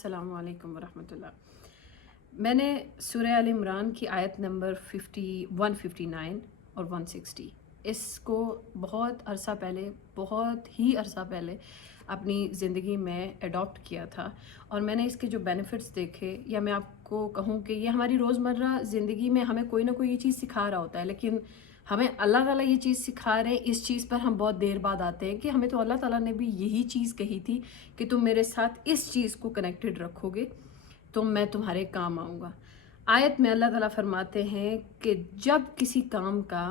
अस्सलाम वालेकुम वरहमतुल्लाह। मैंने सूरह आल इमरान की आयत नंबर 159 और 160 इसको बहुत ही अरसा पहले अपनी ज़िंदगी में अडॉप्ट किया था, और मैंने इसके जो बेनिफिट्स देखे, या मैं आपको कहूँ कि ये हमारी रोज़मर्रा ज़िंदगी में हमें कोई ना कोई ये चीज़ सिखा रहा होता है, लेकिन हमें अल्लाह ताला ये चीज़ सिखा रहे हैं। इस चीज़ पर हम बहुत देर बाद आते हैं कि हमें तो अल्लाह ताला ने भी यही चीज़ कही थी कि तुम मेरे साथ इस चीज़ को कनेक्टेड रखोगे तो मैं तुम्हारे काम आऊँगा। आयत में अल्लाह ताला फरमाते हैं कि जब किसी काम का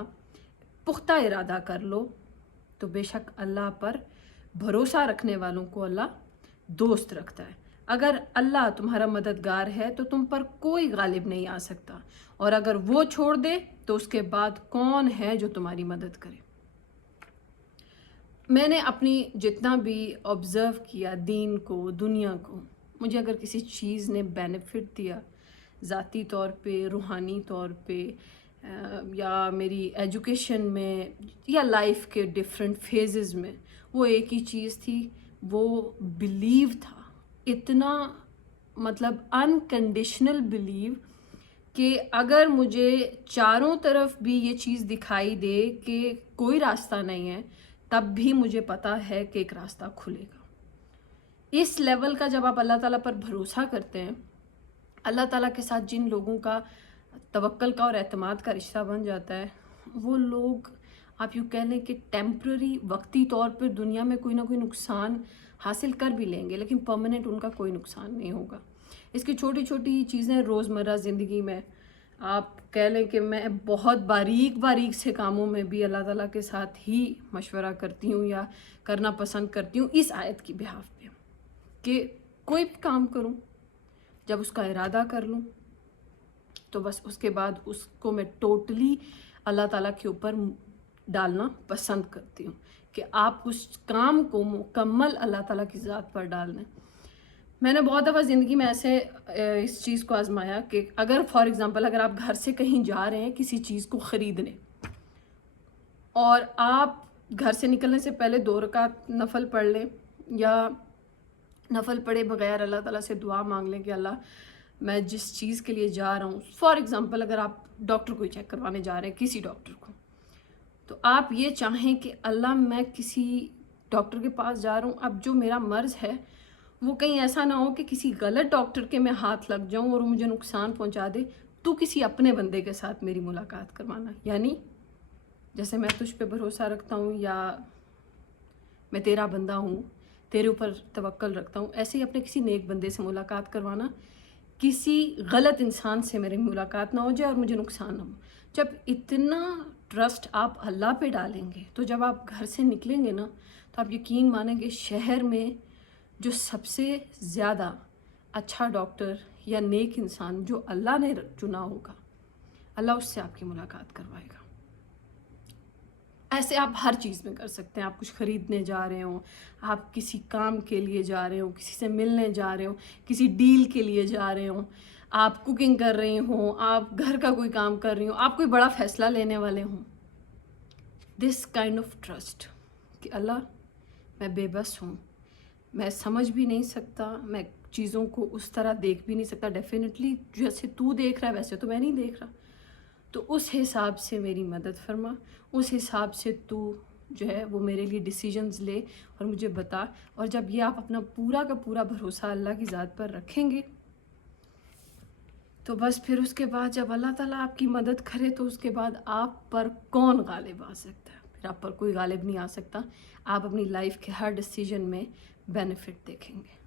पुख्ता इरादा कर लो तो बेशक अल्लाह पर भरोसा रखने वालों को अल्लाह दोस्त रखता है। अगर अल्लाह तुम्हारा मददगार है तो तुम पर कोई गालिब नहीं आ सकता, और अगर वो छोड़ दे तो उसके बाद कौन है जो तुम्हारी मदद करे। मैंने अपनी जितना भी ऑब्ज़र्व किया दीन को, दुनिया को, मुझे अगर किसी चीज़ ने बेनिफिट दिया ज़ाती तौर पे, रूहानी तौर पे, या मेरी एजुकेशन में, या लाइफ के डिफरेंट फेजेस में, वो एक ही चीज़ थी, वो बिलीव था। इतना मतलब अनकंडीशनल बिलीव कि अगर मुझे चारों तरफ भी ये चीज़ दिखाई दे कि कोई रास्ता नहीं है, तब भी मुझे पता है कि एक रास्ता खुलेगा। इस लेवल का जब आप अल्लाह ताला पर भरोसा करते हैं, अल्लाह ताला के साथ जिन लोगों का तवक्कल का और एतमाद का रिश्ता बन जाता है, वो लोग आप यूँ कह लें कि टेम्प्ररी वक्ती तौर पर दुनिया में कोई ना कोई नुकसान हासिल कर भी लेंगे, लेकिन परमानेंट उनका कोई नुकसान नहीं होगा। इसकी छोटी छोटी चीज़ें रोज़मर्रा ज़िंदगी में आप कह लें कि मैं बहुत बारीक से कामों में भी अल्लाह ताला के साथ ही मशवरा करती हूँ या करना पसंद करती हूँ इस आयत की बिहाफ पे, कि कोई भी काम करूँ जब उसका इरादा कर लूँ तो बस उसके बाद उसको मैं टोटली अल्लाह ताला के ऊपर डालना पसंद करती हूँ, कि आप उस काम को मुकम्मल अल्लाह ताला की ज़ात पर डाल दें। मैंने बहुत दफ़ा ज़िंदगी में ऐसे इस चीज़ को आजमाया कि अगर फॉर एग्ज़ाम्पल अगर आप घर से कहीं जा रहे हैं किसी चीज़ को ख़रीदने, और आप घर से निकलने से पहले 2 रकात नफल पढ़ लें, या नफल पढ़े बगैर अल्लाह ताला से दुआ मांग लें कि अल्लाह मैं जिस चीज़ के लिए जा रहा हूँ, फॉर एग्ज़ाम्पल अगर आप डॉक्टर को चेक करवाने जा रहे हैं, किसी डॉक्टर को, तो आप ये चाहें कि अल्लाह मैं किसी डॉक्टर के पास जा रहा हूँ, अब जो मेरा मर्ज़ है वो कहीं ऐसा ना हो कि किसी गलत डॉक्टर के मैं हाथ लग जाऊँ और मुझे नुकसान पहुँचा दे, तो किसी अपने बंदे के साथ मेरी मुलाकात करवाना। यानी जैसे मैं तुझ पे भरोसा रखता हूँ, या मैं तेरा बंदा हूँ, तेरे ऊपर तवक्कल रखता हूँ, ऐसे ही अपने किसी नेक बंदे से मुलाकात करवाना, किसी गलत इंसान से मेरी मुलाकात ना हो जाए और मुझे नुकसान ना हो। जब इतना ट्रस्ट आप अल्लाह पे डालेंगे, तो जब आप घर से निकलेंगे ना, तो आप यकीन मानेंगे शहर में जो सबसे ज़्यादा अच्छा डॉक्टर या नेक इंसान जो अल्लाह ने चुना होगा, अल्लाह उससे आपकी मुलाकात करवाएगा। ऐसे आप हर चीज़ में कर सकते हैं। आप कुछ ख़रीदने जा रहे हो, आप किसी काम के लिए जा रहे हो, किसी से मिलने जा रहे हो, किसी डील के लिए जा रहे हो, आप कुकिंग कर रही हो, आप घर का कोई काम कर रही हो, आप कोई बड़ा फ़ैसला लेने वाले हों, दिस काइंड ऑफ ट्रस्ट कि अल्लाह मैं बेबस हूँ, मैं समझ भी नहीं सकता, मैं चीज़ों को उस तरह देख भी नहीं सकता, डेफिनेटली जैसे तू देख रहा है वैसे तो मैं नहीं देख रहा, तो उस हिसाब से मेरी मदद फरमा, उस हिसाब से तू जो है वो मेरे लिए डिसीजंस ले और मुझे बता। और जब ये आप अपना पूरा का पूरा भरोसा अल्लाह की ज़ात पर रखेंगे, तो बस फिर उसके बाद जब अल्लाह ताला आपकी मदद करे, तो उसके बाद आप पर कौन गालिब आ सकता है? फिर आप पर कोई गालिब नहीं आ सकता। आप अपनी लाइफ के हर डिसीजन में बेनिफिट देखेंगे।